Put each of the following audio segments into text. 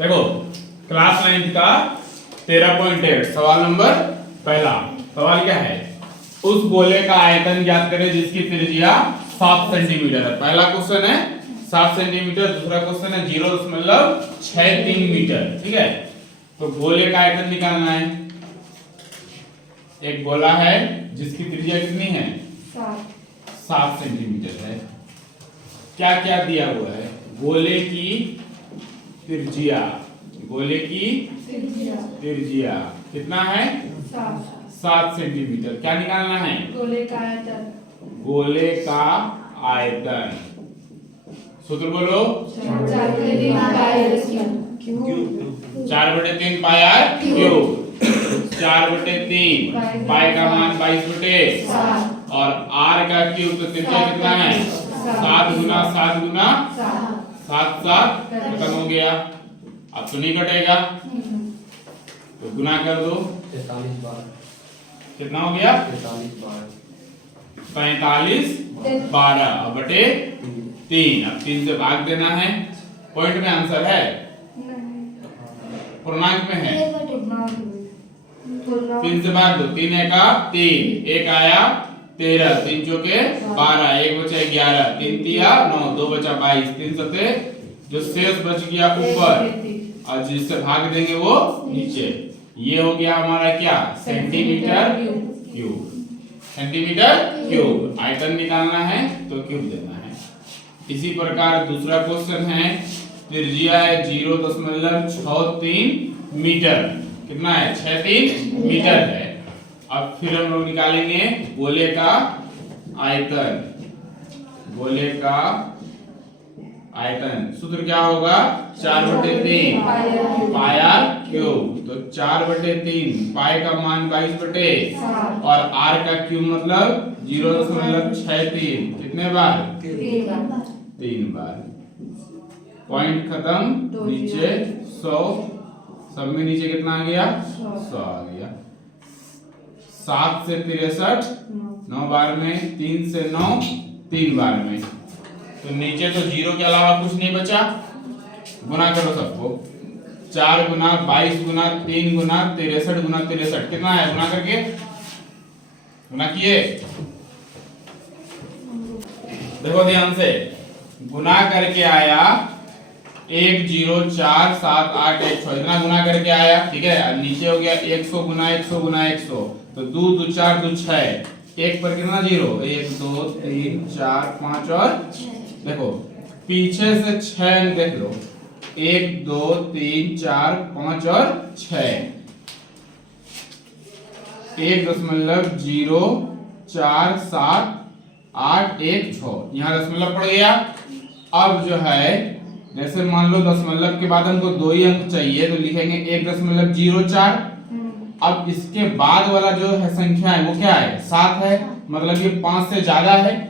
देखो क्लास 9 का 13.8 सवाल नंबर पहला। सवाल क्या है, उस गोले का आयतन ज्ञात करें जिसकी त्रिज्या 7 सेंटीमीटर है। पहला क्वेश्चन है 7 सेंटीमीटर, दूसरा क्वेश्चन है 0.63 मीटर। ठीक है, तो गोले का आयतन निकालना है। एक गोला है जिसकी त्रिज्या कितनी है, 7 सेंटीमीटर है। क्या क्या दिया हुआ है, गोले की त्रिज्या, गोले की त्रिज्या कितना है, 7 सेंटीमीटर। क्या निकालना है, गोले का आयतन, गोले का आयतन। सूत्र बोलो, 4/3 पाई आर क्यूब। 4/3 पाई का मान 22/7 और आर का क्यूब, तो त्रिज्या कितना है, 7 गुना 7 गुना 7 7 खत्म हो गया। अब तो नहीं कटेगा तो गुना कर दो, 43 बार कितना हो गया, 43 बार 45 12 बटे 3। अब 3 से भाग देना है। पॉइंट में आंसर है, पूर्णांक में है, 3 से भाग दो, 3 एका 3, 1 आया 13, 3 चौके 12, 1 बचा 11, 3 तिया 9, 2 बचा 22, 3 सते जो शेष बच गया ऊपर और जिससे भाग देंगे वो नीचे। ये हो गया हमारा क्या, सेंटीमीटर क्यूब। सेंटीमीटर क्यूब आयतन निकालना है तो क्यूब देना है। इसी प्रकार दूसरा क्वेश्चन है, त्रिज्या है 0.63 मीटर। कितना है, 63 मीटर है। अब फिर हम लोग निकालेंगे गोले का आयतन। गोले का आयतन सूत्र क्या होगा, 4/3 पाई आर क्यूब। तो 4/3 पाई का मान 22/7 और आर का क्यूब मतलब 0.63। कितने बार, 3 बार। पॉइंट खत्म, नीचे 100, सब में नीचे कितना आ गया, 100 आ गया। 7 से 63 9 बार में, 3 से 9 3 बार में, तो नीचे तो 0 के अलावा कुछ नहीं बचा। गुना करो सबको, 4 गुना 22 गुना 3 गुना 63 गुना 63 कितना है, गुना करके गुना किए। देखो ध्यान से, गुना करके आया 1 0 4 7 8 1 6, इतना गुना करके आया। ठीक है, अब नीचे हो गया 100 गुना 100 गुना 100, तो 2 2 4 2 6, 1 पर कितना 0, 1 2 3 4 5 और देखो पीछे से 6 अंक देख लो, 1 2 3 4 5 और 6, 1.047816 यहाँ दशमलव पड़ गया। अब जो है जैसे मान लो दशमलव के बाद हमको 2 ही अंक चाहिए तो लिखेंगे 1.04। अब इसके बाद वाला जो है संख्या है वो क्या है, 7 है, मतलब ये 5 से ज्यादा है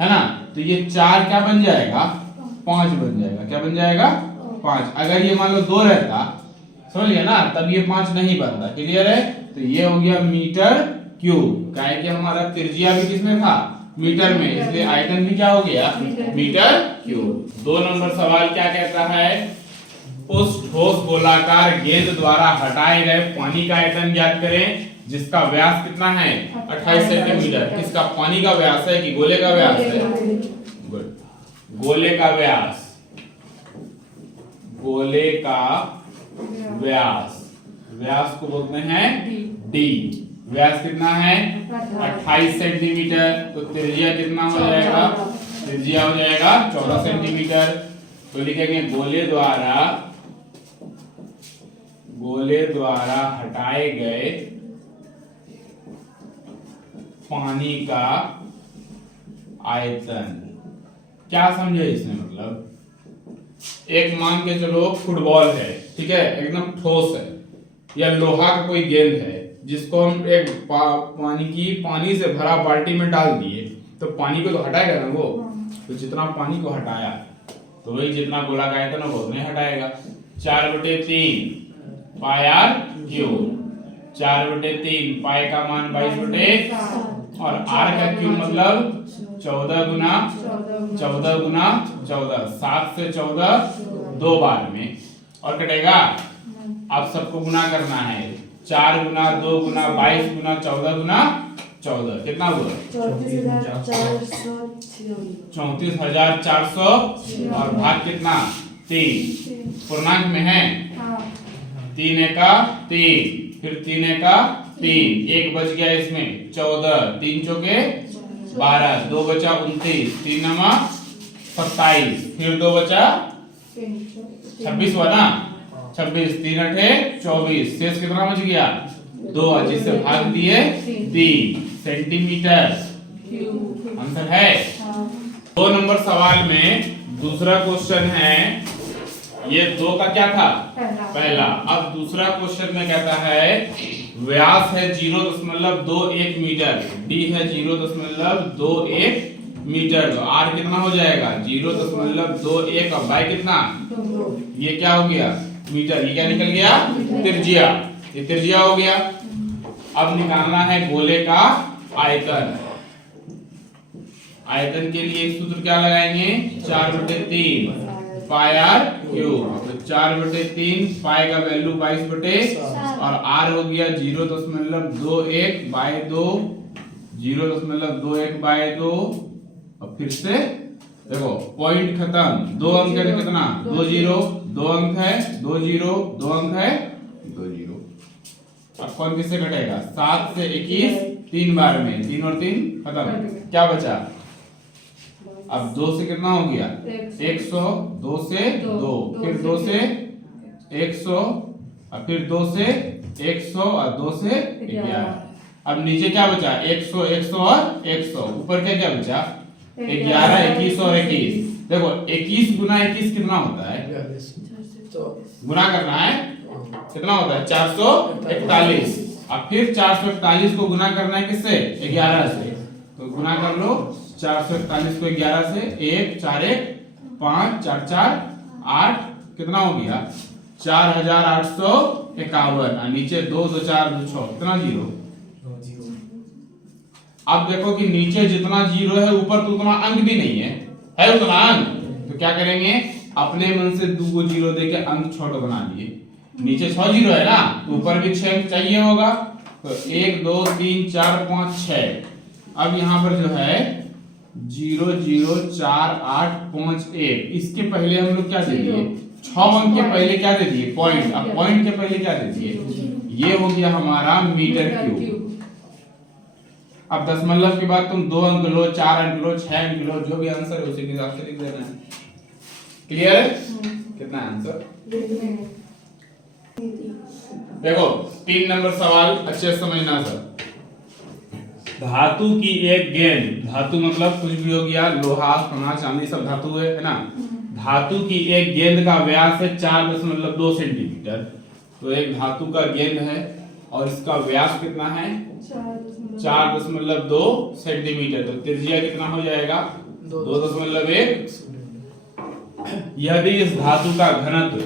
ना, तो ये 4 क्या बन जाएगा, 5 बन जाएगा। क्या बन जाएगा, 5। अगर ये मान लो 2 रहता, समझ गया ना, तब ये 5 नहीं बनता। क्लियर है, तो ये हो गया मीटर क्यूब। क्या है कि हमारा त्रिज्या भी किसमें था, मीटर में, इसलिए आयतन भी क्या हो गया, मीटर क्यूब। 2 नंबर सवाल क्या कहता है, उस ठोस गोलाकार गेंद द्वारा हटाए गए पानी का आयतन ज्ञात करें जिसका व्यास कितना है, 28 सेंटीमीटर। किसका, पानी का व्यास है कि गोले का व्यास है, गोले का व्यास, गोले का व्यास, व्यास को बोलते हैं डी। व्यास कितना है, 28 सेंटीमीटर, तो त्रिज्या कितना हो जाएगा, त्रिज्या हो जाएगा 14 सेंटीमीटर। तो लिखेंगे गोले द्वारा हटाए गए पानी का आयतन। क्या समझे इसमें, मतलब एक मान के चलो फुटबॉल है, ठीक है, एकदम ठोस है, या लोहा का कोई गेंद है जिसको हम एक पानी से भरा बाल्टी में डाल दिए, तो पानी को तो हटाएगा ना वो, तो जितना पानी को हटाया तो वही जितना गोला का आयतन होगा उतने हटाएगा। 4/3 पाई आर क्यूब, 4/3 पाई का मान 22/7 और आर का क्यूब मतलब 14 गुना 14, 7 से 14 2 बार में, और कटेगा। अब सबको गुना करना है, 4 गुना 2 गुना 22 गुना 14 गुना 14 कितना हुआ 34,400 और भाग कितना 3 पूर्णांक में है 3 एका 3 फिर 3 एका 3 एक बच गया इसमें 14 3 चौके 12 2 बचा 29 3 नमा 27 फिर 2 बचा 26 हुआ ना 26 3 अठे 24 शेष कितना बच गया 2 जिससे भाग दिए 3 सेंटीमीटर आंसर है। 2 नंबर सवाल में दूसरा क्वेश्चन है, ये 2 का क्या था पहला। अब दूसरा क्वेश्चन में कहता है व्यास है 0.21 मीटर, डी है 0.21 मीटर, तो आर कितना हो जाएगा 0.21 और बाई कितना ये क्या हो गया मीटर, ये क्या निकल गया त्रिज्या, ये त्रिज्या हो गया। अब निकालना है गोले का आयतन। आयतन के लिए सूत्र क्या लगाएंगे 4/3 पाई आर क्यूब, तो 4/3 पाई का वैल्यू 22 और आर हो गया 0.21 बाय 2 0.21 बाय 2 और फिर से देखो पॉइंट खत्म, 2 अंक है कितना 2 0 2 अंक है 2 0 2 अंक है 2 0। अब कौन किससे कटेगा 7 से 21 3 बार में 3 और 3 खत्म, क्या बचा अब 2 से कितना हो गया 100 2 से 2 फिर 2 से 100 और फिर 2 से 100 और 2 से 11। अब नीचे क्या बचा 100 100 और 100, ऊपर क्या क्या बचा 11 21 और 21। देखो 21 गुना 21 कितना होता है, गुना करना है कितना होता है 441। अब फिर 441 को गुना करना है किससे 11 से, तो गुना कर लो 441 को 11 से 1 4 1 5 4 4 8 कितना हो गया 4851 और नीचे 2 2 4 2 6 कितना 0। अब देखो कि नीचे जितना 0 है ऊपर तो उतना अंक भी नहीं है उतना अंक, तो क्या करेंगे अपने मन से 2 को 0 देके अंक छोटा बना लिए। नीचे 6 0 है ना, तो ऊपर भी 6 अंक चाहिए होगा, तो 1 2 3 4 5 6। अब यहाँ पर जो है 0 0 4 8 5 1 इसके पहले हम लोग क्या दे दिए 6 अंक के पहले क्या दे दिए पॉइंट, अब पॉइंट के पहले क्या दे दिए, ये हो गया हमारा मीटर क्यूब। अब दशमलव के बाद तुम 2 अंक लो 4 अंक लो 6 अंक लो, जो भी आंसर है उसी के हिसाब से लिख देना है। क्लियर है कितना आंसर। देखो 3 नंबर सवाल अच्छे से समझना सर। धातु की एक गेंद, धातु मतलब कुछ भी हो गया लोहा सोना चांदी सब धातु है ना। धातु की एक गेंद का व्यास है 4.2 सेंटीमीटर, तो एक धातु का गेंद है और इसका व्यास कितना है 4.2 सेंटीमीटर, तो त्रिज्या कितना हो जाएगा 2.1। यदि इस धातु का घनत्व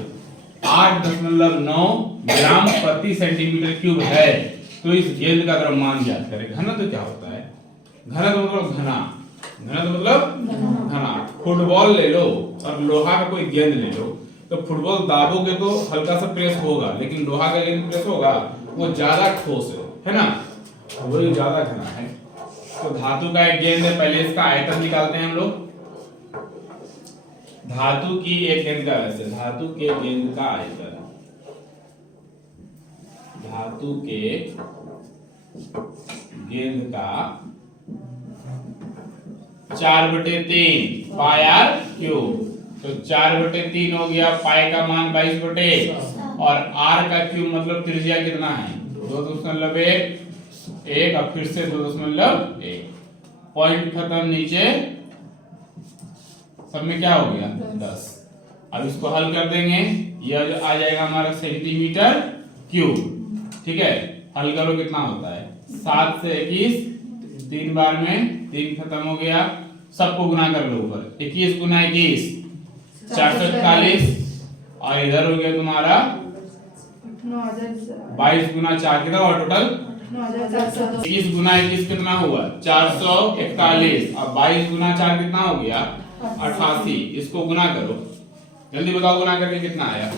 8.9 ग्राम प्रति सेंटीमीटर क्यूब है तो इस गेंद का द्रव्यमान ज्ञात करें। घनत्व क्या होता है, घनत्व मतलब घना, घनत्व मतलब घना। फुटबॉल ले लो और लोहा का कोई गेंद ले लो, तो फुटबॉल दाबोगे तो हल्का सा प्रेस होगा, लेकिन लोहा का गेंद प्रेस होगा वो ज्यादा ठोस है ना, वही ज्यादा घना है। तो धातु का एक गेंद है, पहले इसका आयतन निकालते हैं हम लोग। धातु की एक गेंद का वैसे धातु के गेंद का आयतन, धातु के गेंद का 4/3 पाई आर क्यूब, तो 4/3 हो गया, पाई का मान 22 और आर का क्यूब मतलब त्रिज्या कितना है 2.1 और फिर से 2.1 पॉइंट खत्म, नीचे सब में क्या हो गया 10। अब इसको हल कर देंगे, यह आ जाएगा हमारा सेंटीमीटर क्यूब। ठीक है, हल करो कितना होता है 7 से 21 3 बार में 3 खत्म हो गया, सबको गुना कर लो ऊपर 21 गुना 21 441 और इधर हो गया तुम्हारा 22 गुना 4 कितना हुआ टोटल 21 गुना 21 कितना हुआ 441 और 22 गुना 4 कितना हो गया 88। इसको गुना करो, जल्दी बताओ गुना करके कितना आया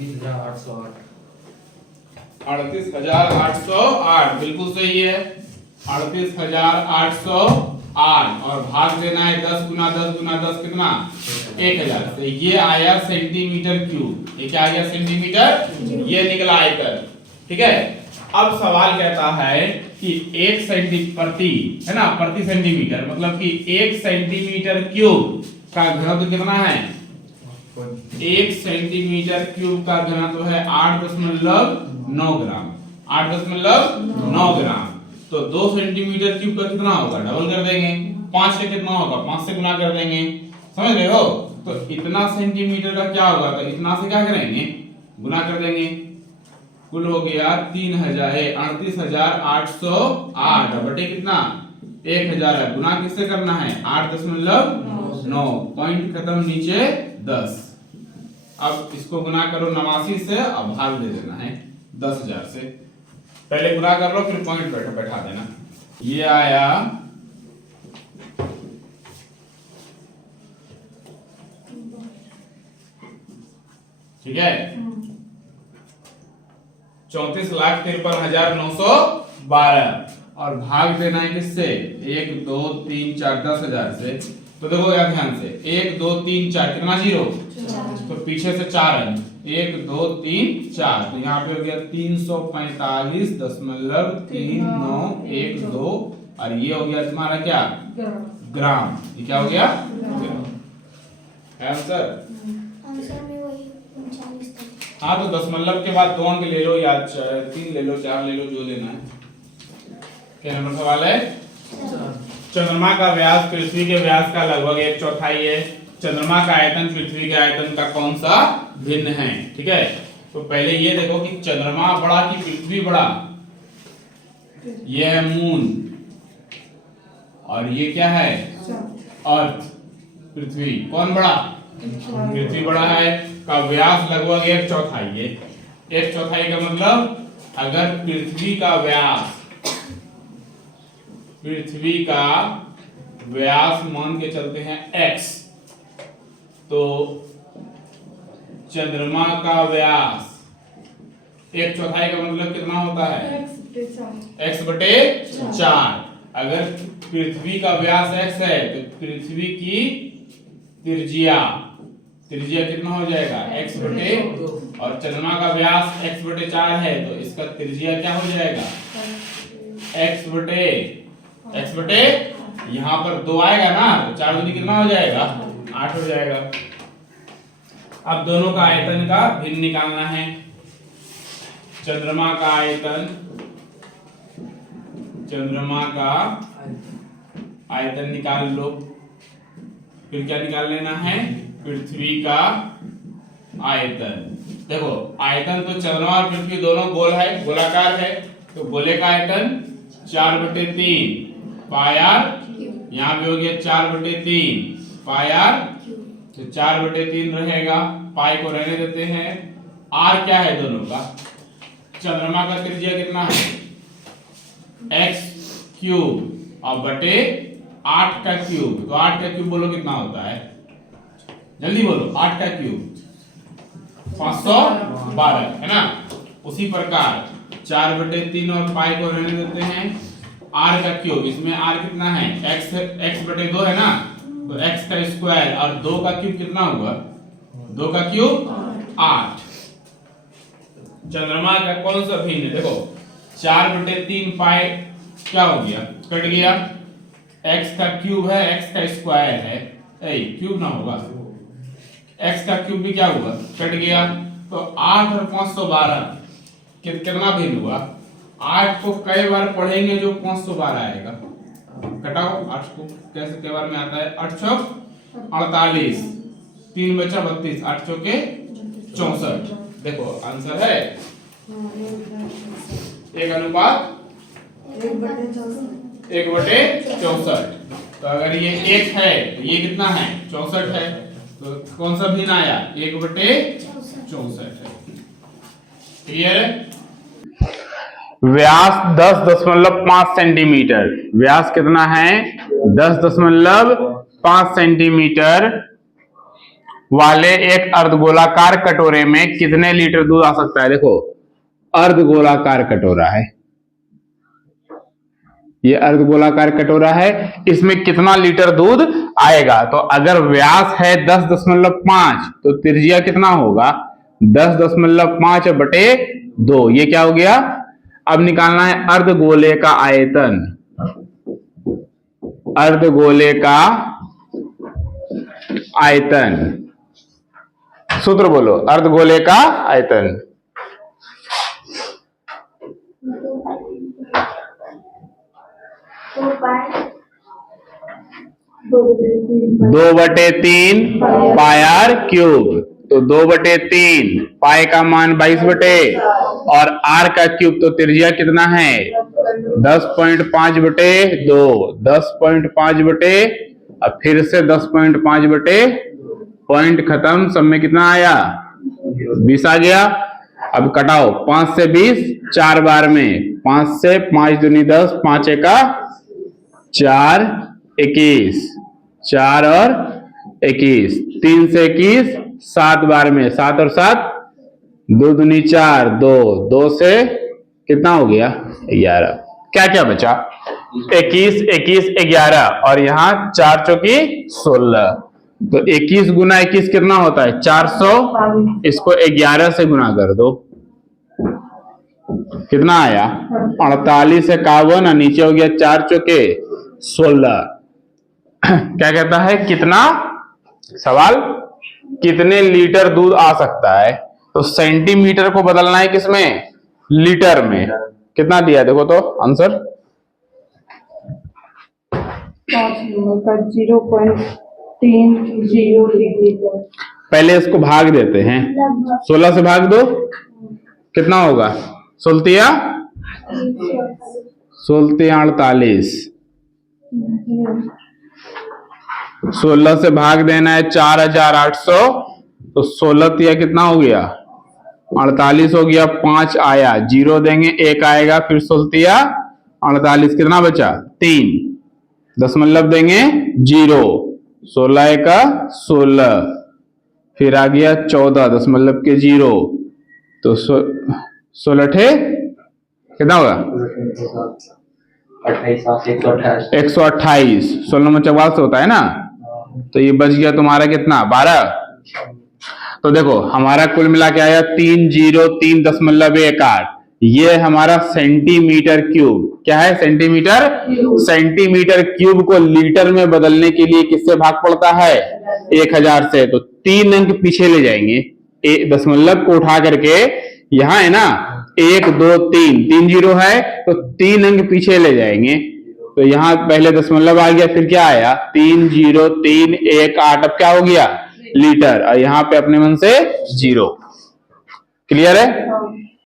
38,808 बिल्कुल सही है। 38,808 और भाग देना है 10 गुना 10 गुना 10 कितना 1000 से। ये आया सेंटीमीटर क्यूब। ये क्या आ गया सेंटीमीटर, ये निकला आयतन। ठीक है। अब सवाल कहता है कि 1 प्रति है ना प्रति सेंटीमीटर मतलब कि 1 सेंटीमीटर क्यूब का घनत्व कितना है। 1 सेंटीमीटर क्यूब का घनत्व है 8.9 ग्राम। 8.9 ग्राम। तो 2 सेंटीमीटर क्यूब का कितना होगा, डबल कर देंगे। 5 से कितना होगा, 5 से गुना कर देंगे। समझ रहे हो। तो इतना सेंटीमीटर का क्या होगा, तो इतना से क्या करेंगे, गुना कर देंगे। कुल हो गया 38,808 बटे कितना 1000 है। गुना किससे करना है 8.9 पॉइंट खत्म नीचे 10। अब इसको गुना करो 89 से, अब भाग दे देना है 10,000 से। पहले गुना कर लो फिर पॉइंट बैठा देना। ये आया ठीक है 34,53,912 और भाग देना है किससे 1 2 3 4 10,000 से। तो देखो यार ध्यान से 1 2 3 4 कितना जीरो, तो पीछे से 4 अंक 1 2 3 4 तो यहाँ पे हो गया 345.3912 और ये हो गया तुम्हारा क्या ग्राम। ये क्या हो गया आंसर। आंसर में वही 39 था। हाँ तो दशमलव के बाद 2 अंक ले लो या 3 ले लो 4 ले लो जो लेना है। क्या नंबर सवाल है। चंद्रमा का व्यास पृथ्वी के व्यास का लगभग 1/4 है। चंद्रमा का आयतन पृथ्वी के आयतन का कौन सा भिन्न है। ठीक है। तो पहले ये देखो कि चंद्रमा बड़ा कि पृथ्वी बड़ा। ये है मून और ये क्या है अर्थ। पृथ्वी कौन बड़ा, पृथ्वी बड़ा है। का व्यास लगभग 1/4 है। 1/4 का मतलब अगर पृथ्वी का व्यास मान के चलते हैं x, तो चंद्रमा का व्यास 1/4 का मतलब कितना होता है x/4। अगर पृथ्वी का व्यास x है तो पृथ्वी की त्रिज्या कितना हो जाएगा x/2 और चंद्रमा का व्यास x/4 है तो इसका त्रिज्या क्या हो जाएगा x/, यहाँ पर 2 आएगा ना तो 4 दूनी कितना हो जाएगा 8 हो जाएगा। अब दोनों का आयतन का भिन्न निकालना है। चंद्रमा का आयतन निकाल लो। फिर क्या निकाल लेना है पृथ्वी का आयतन। देखो आयतन तो चंद्रमा और पृथ्वी दोनों गोल है, गोलाकार है। तो गोले का आयतन 4/3 पायार, यहाँ पे हो गया 4/3 पायार, तो 4/3 रहेगा। पाई को रहने देते हैं। आर क्या है दोनों का, चंद्रमा का त्रिज्या कितना है x³ और बटे 8 का क्यूब। तो 8 का क्यूब बोलो कितना होता है, जल्दी बोलो 8 का क्यूब 512 है ना। उसी प्रकार 4/3 और पाई को रहने देते हैं। r का क्यूब, इसमें r कितना है x/2 है ना, तो x का स्क्वायर और 2 का क्यूब कितना हुआ 2 का क्यूब 8। चंद्रमा का कौन सा भिन्न, देखो 4/3 पाई क्या हो गया कट गया, x का क्यूब है x का स्क्वायर है क्यूब ना होगा, x का क्यूब भी क्या हुआ कट गया। तो 8 और 512 कितना भिन्न हुआ। 8 को कई बार पढ़ेंगे जो 512 आएगा। घटाओ 8 को कैसे कई बार में आता है 8 चौक 48 3 बचा 32 8 चौके 64। देखो आंसर है 1:64। तो अगर ये 1 है तो ये कितना है 64 है। तो कौन सा भिन्न आया 1/64 है। क्लियर है। व्यास 10.5 सेंटीमीटर, व्यास कितना है 10.5 सेंटीमीटर वाले एक अर्धगोलाकार कटोरे में कितने लीटर दूध आ सकता है? देखो अर्धगोलाकार कटोरा है, ये अर्धगोलाकार कटोरा है, इसमें कितना लीटर दूध आएगा? तो अगर व्यास है 10.5 तो त्रिज्या कितना होगा? 10.5/2। ये क्या हो गया? अब निकालना है अर्धगोले का आयतन। अर्धगोले का आयतन, सूत्र बोलो, अर्धगोले का आयतन। दो बटे तीन पाई आर क्यूब। तो 2/3 पाई का मान 22 और आर का क्यूब, तो त्रिज्या कितना है? 10.5/2। 10.5 अब फिर से 10.5 पॉइंट खत्म, सब में कितना आया? 20 आ गया। अब कटाओ 5 से 20 4 बार में, 5 से 5 दूनी 10, 5 एका 4, 21, 4 और 21, 3 से 21 7 बार में, 7 और 7 2 दूनी 4, 2, 2 से कितना हो गया? 11। क्या क्या बचा? 21, 21, 11 और यहाँ 4 चौकी 16। तो 21 गुना 21 कितना होता है? 400। इसको 11 से गुना कर दो, कितना आया? 48 51 और नीचे हो गया 4 चौके 16। क्या कहता है? कितना, सवाल कितने लीटर दूध आ सकता है? तो सेंटीमीटर को बदलना है किसमें? लीटर में। कितना दिया देखो तो आंसर? 0.303 लीटर। पहले इसको भाग देते हैं, 16 से भाग दो, कितना होगा? 16 48। 16 से भाग देना है 4800, तो 16 तिया कितना हो गया? 48 हो गया, 5 आया, 0 देंगे 1 आएगा, फिर 16 48, कितना बचा? 3, दशमलव देंगे 0, 16 एका 16, फिर आ गया 14 दशमलव के 0, तो 16 कितना होगा? 128। 16 में 44 होता है ना, तो ये बच गया तुम्हारा कितना? 12। तो देखो हमारा कुल मिला के आया 303.18। ये हमारा सेंटीमीटर क्यूब। क्या है? सेंटीमीटर। सेंटीमीटर क्यूब को लीटर में बदलने के लिए किससे भाग पड़ता है? 1000 से। तो 3 अंक पीछे ले जाएंगे, दशमलव को उठा करके, यहां है ना 1 2 3, 3 जीरो है तो 3 अंक पीछे ले जाएंगे। तो यहां पहले दशमलव आ गया, फिर क्या आया? 30318। अब क्या हो गया? लीटर। और यहां पे अपने मन से 0। क्लियर है?